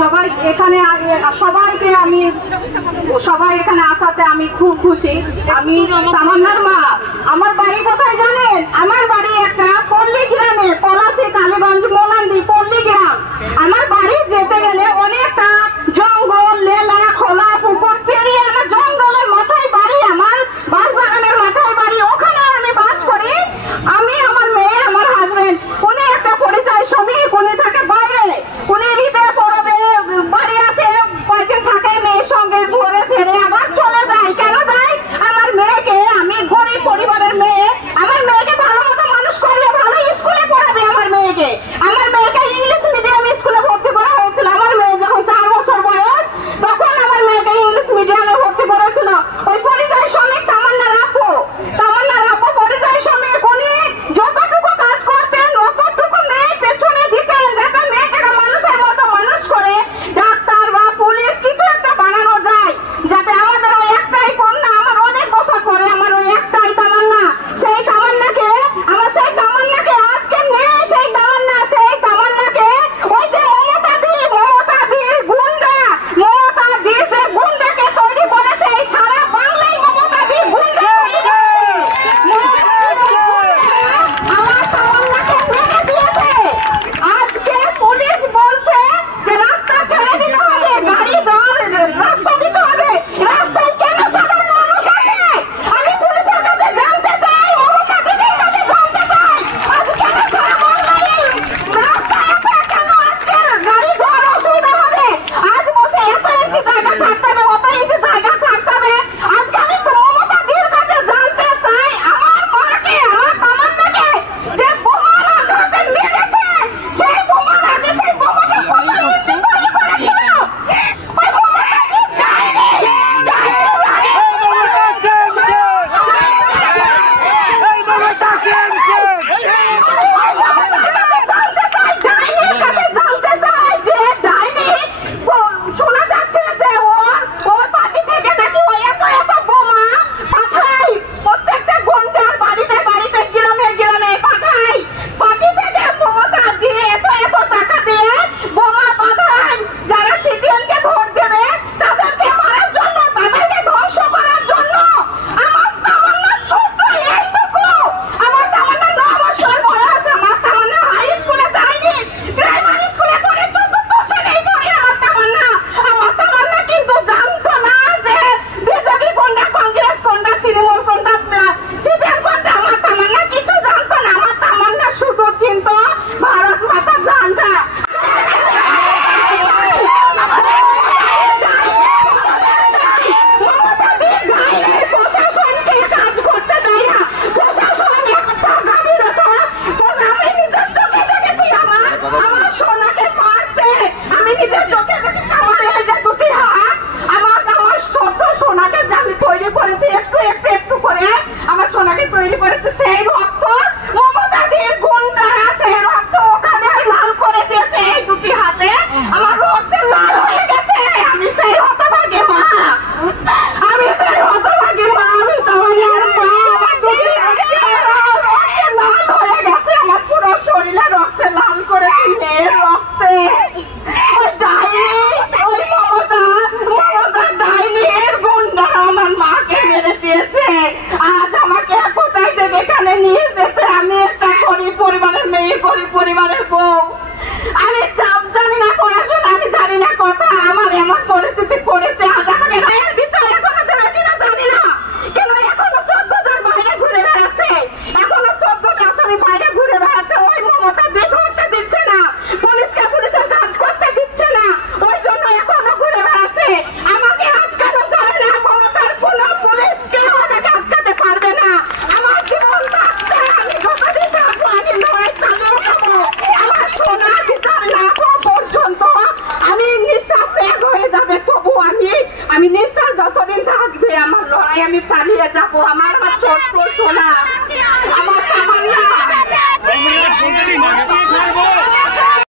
সবাই এখানে আসাতে আমি খুব খুশি। আমি তামান্নার মা। আমার বাড়ি কোথায় জানেন? আমার বাড়ি একটা পল্লী গ্রামে, পলাশী কালীগঞ্জ মোলান্দি পল্লী গ্রাম। আমার বাড়ি যেতে গেলে অনেকটা জঙ্গল, লেলা, খোলা, পুকুর পেরিয়ে আমার জঙ্গলের মাথায় বাড়ি, আমার বাঁশবাগানের মাথায় বাড়ি। ওখানে আমি বাস করি। আমি, আমার মেয়ে, আমার হাজবেন্ড। উনি একটা পরিচয় শ্রমিক, উনি থাকে বাইরে। উনি ঈদে পরবে বাড়ি আসে, কয়েকদিন থাকে, মেয়ের সঙ্গে ঘুরে ফেরে আবার চলে যায়। কেন যায়? আমার মেয়েকে, আমি গরিব পরিবারের মেয়ে, আমার মেয়েকে ভালো মতো মানুষ করবে, ভালো স্কুলে পড়াবে। আমার মেয়েকে ইংলিশ মিডিয়াম স্কুলে ভর্তি করা হয়েছিল। আমার মেয়ে যখন 4 বছর বয়স, তখন আমার মেয়েকে ইংলিশ মিডিয়ামে ভর্তি করেছিল ওই পরিচয় শ্রমিক তামান্নার আব্বু পরিচয় শ্রমিক। উনি যতটুকু কাজ করতেন অতটুকু মেয়ের পেছনে দিতেন, যাতে মেয়েটাকে মানুষের মতো মানুষ করে ডাক্তার বা পুলিশ কিছু একটা বানানো যায়। যাতে আমাদের ওই একটাই কন্যা, আমার অনেক বছর পরে আমার ওই একটাই তামান্না, সেই তামান্নাকে আজকে নেই। সেই তামান্নাকে ওই যে মমতা দি যে গুন্ডাকে তৈরি করেছে, এই সারা বাংলায় মমতা দি গুন্ডা তৈরি করেছে। আমার তামান্নাকে মেরে দিয়েছে। আজকে পুলিশ বলছে যে রাস্তা ছেড়ে দিতে হবে, গাড়ি যাওয়ার রাস্তা দিতে হবে। রাস্তায় কেন সাধারণ মানুষ আছে? আমি পুলিশের কাছে জানতে চাই, মমতা দিদির কাছে জানতে চাই, আজ কেন সারা বাংলায় রাস্তা আছে? কেন আজকে গাড়ি যাওয়ার অসুবিধা হবে? আজ বলছে এত ইঞ্চি জায়গা ছাড়তে হবে, অত ইঞ্চি জায়গা ছাড়তে হবে। আজকে আমি তো মমতা দিদির কাছে জানতে চাই, আমার মাকে, আমার তামান্নাকে যে বোমার আঘাতে মেরেছে, সেই বোমার আগে সেই বোমাটা কত ইঞ্চি তৈরি করেছিল? ওই বোমাটা কি শোনা যাচ্ছে যে ওর পার্টি থেকে নাকি ওই এত বোমা পাঠায় প্রত্যেকটা গন্ডার বাড়িতে গ্রামে পাঠায়। পার্টি থেকে মমতা দিয়ে এত টাকা দিয়ে বোমা পাঠায়, যারা সিপিএমকে ভোট দেবে তাদেরকে মারার জন্য, তাদেরকে ধ্বংস করার জন্য। আমার তামান্না ছোট্ট এইটুকু, আমার তামান্না 9 বছর বয়স, আমার তামান্না হাই স্কুলে যায়নি, প্রাইমারি স্কুলে পড়ে 14th শ্রেণী পড়ে আমার তামান্না কিন্তু জানতো না যে বিজেপি কোনটা, কংগ্রেস কোনটা, তৃণমূল কোনটা, সিপিএম কোনটা। আমার তামান্না কিছু জানতো না। আমার তামান্না শুধু চিনতো ভারত মাতা জানতা। প্রশাসনকে কাজ করতে দেয় না। প্রশাসন একটা গাভীরতা। আমি নিজের চোখে দেখেছি আমার সোনাকে মারতে। আমি নিজের চোখে দেখেছি আমার এই যে দুটি হাত, আমার ছোট সোনাকে যে আমি তৈরি করেছি একটু করে আমার সোনাকে তৈরি করেছে, সেই রক্ত মমতা দির গুন্ডারা সেই রক্ত ওখানে লাল করে দিয়েছে। এই দুটি হাতে আমার রক্তে লাল হয়ে গেছে। আমি সেই হতভাগী মা, আমি তামান্নার মা। আমার দুটি রক্তে লাল হয়ে গেছে, আমার পুরো শরীরে রক্তে লাল করেছি মেয়ের রক্তে। ওই মমতা ডাইনির গুন্ডা আমার মাকে মেরে দিয়েছে। আজ আমাকে কোথায় দেবে? এখানে নিয়ে এসেছে। আমি একটা গরিব পরিবারের মেয়ে, গরিব পরিবারের বউ। আমি জানি না পড়াশোনা, আমি জানি না কথা। আমার এমন পরিস্থিতি করেছে, আজ আমাকে রায়ের বিচার এখনো দেবে কিনা জানি না। কেন এখনো 14 জন বাইরে ঘুরে বেড়াচ্ছে, এখনো 14 আসামি বাইরে ঘুরে বেড়াচ্ছে। ওই মমতা দিয়ে ধরতে দিচ্ছে না, পুলিশের কাজ করতে দিচ্ছে না, ওই জন্য এখনো ঘুরে বেড়াচ্ছে। আমাকে আটকানো যাবে না, মমতার কোনো পুলিশ কেউ আমাকে আটকাতে পারবে না। আমার জীবন থাকতে আমি যতদিন থাকবো আমি লড়াই চালিয়ে যাবো। আমার সোনা বিচার না হওয়া পর্যন্ত আমি নিঃশ্বাস ত্যাগ হয়ে যাবে, তবু আমি নিঃশ্বাস যতদিন থাকবে আমার লড়াই আমি চালিয়ে যাবো। আমার ছোট্ট সোনা, আমার তামান্না।